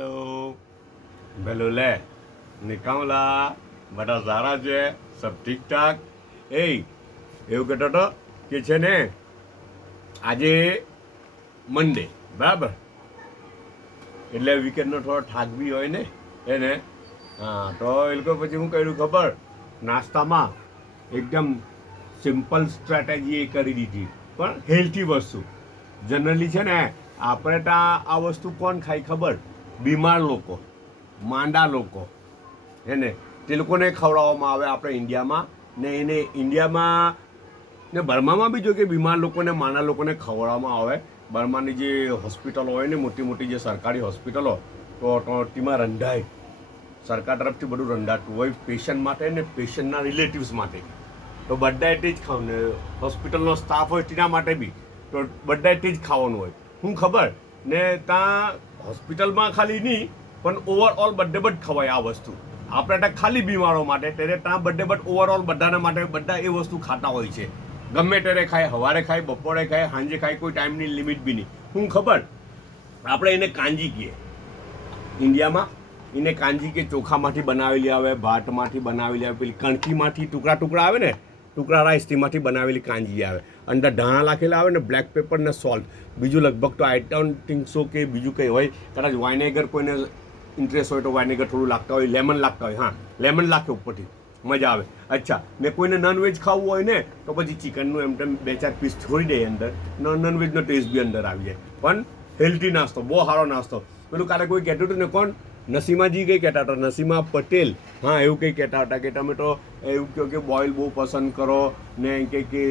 hello ભલો લે નિકામલા બધા સારા છે સબ ઠીક ઠાક એવું કહેતો હતો કે છે ને આજે મંડે બરાબર એટલે વીકેન્ડનો થોડો થાક બી હોય ને એને હા તો એ લોકો પછી હું કર્યું ખબર નાસ્તામાં એકદમ સિમ્પલ સ્ટ્રેટેજી એ કરી દીધી પણ હેલ્થી વસ્તુ જનરલી છે ને આપણે ત્યાં આ વસ્તુ કોણ ખાય ખબર બીમાર લોકો માંદા લોકો એને તે લોકોને ખવડાવવામાં આવે આપણે ઇન્ડિયામાં ને એને ઇન્ડિયામાં ને બર્મામાં બી જો કે બીમાર લોકોને માંદા લોકોને ખવડાવવામાં આવે બર્માની જે હોસ્પિટલો હોય ને મોટી મોટી જે સરકારી હોસ્પિટલો તો તેમાં રંધાય સરકાર તરફથી બધું રંધાતું હોય પેશન્ટ માટે ને પેશન્ટના રિલેટિવ્સ માટે તો બધા તે જ ખાવ ને હોસ્પિટલનો સ્ટાફ હોય તેના માટે બી તો બધા તે જ ખાવાનું હોય શું ખબર ને ત્યાં હોસ્પિટલમાં ખાલી નહીં પણ ઓવરઓલ બધે બધ ખવાય આ વસ્તુ આપણે ત્યાં ખાલી બીમારો માટે ત્યારે ત્યાં બધે બધ ઓવરઓલ બધાના માટે બધા એ વસ્તુ ખાતા હોય છે ગમે ત્યારે ખાય સવારે ખાય બપોરે ખાય સાંજે ખાય કોઈ ટાઈમની લિમિટ બી નહીં શું ખબર આપણે એને કાંજી કહીએ ઇન્ડિયામાં એને કાંજી કે ચોખામાંથી બનાવેલી આવે ભાતમાંથી બનાવેલી આવે પેલી કણકીમાંથી ટુકડા ટુકડા આવે ને ટુકડા રાઈસ તેમાંથી બનાવેલી કાંજી આવે અંદર ધાણા લાખેલા આવે ને બ્લેક પેપર ને સોલ્ટ બીજું લગભગ તો આઈ ડોન્ટ થિંક સો કે બીજું કંઈ હોય કદાચ વાઇનેગર કોઈને ઇન્ટરેસ્ટ હોય તો વાઇનેગર થોડું લાગતા હોય લેમન લાગતા હોય હા લેમન લાગે ઉપરથી મજા આવે અચ્છા ને કોઈને નોનવેજ ખાવું હોય ને તો પછી ચિકનનું એમ તેમ 2-4 પીસ છોડી દે અંદર નોનવેજનો ટેસ્ટ બી અંદર આવી જાય પણ હેલ્ધી નાસ્તો બહુ સારો નાસ્તો પેલું કાલે કોઈ કહેતું હતું ને કોણ નસીમાજી કંઈ કહેતા હતા નસીમા પટેલ હા એવું કંઈ કહેતા હતા કે તમે તો એવું કહો કે બોઇલ બહુ પસંદ કરો ને કંઈ કે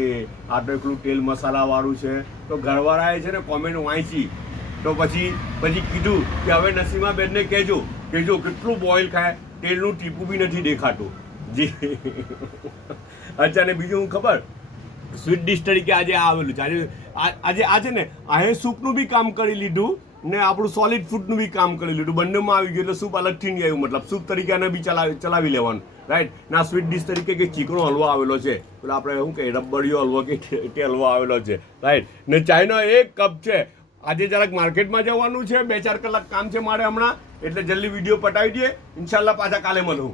આ તો એકલું તેલ મસાલાવાળું છે તો ઘરવાળાએ છે ને કોમેન્ટ વાંચી તો પછી કીધું કે હવે નસીમા બેનને કહેજો કેટલું બોઇલ ખાય તેલનું ટીપું બી નથી દેખાતું જી અચ્છા ને બીજું હું ખબર સ્વીટ ડિશ તરીકે આજે આવેલું છે આજે ને આ સૂપનું બી કામ કરી લીધું ને આપણું સોલિડ ફૂડનું બી કામ કરી લીધું બંનેમાં આવી ગયું એટલે સૂપ અલગથી નહીં આવ્યું મતલબ સૂપ તરીકે આને બી ચલાવી લેવાનું રાઈટ ના સ્વીટ ડિશ તરીકે કે ચીકણો હલવો આવેલો છે પેલો આપણે શું કહીએ રબડિયો હલવો કે તે હલવો આવેલો છે રાઈટ ને ચાયનો એક કપ છે આજે જરાક માર્કેટમાં જવાનું છે 2-4 કલાક કામ છે મારે હમણાં એટલે જલ્દી વિડીયો પટાવી દઈએ ઇન્શાલ્લાહ પાછા કાલે મળું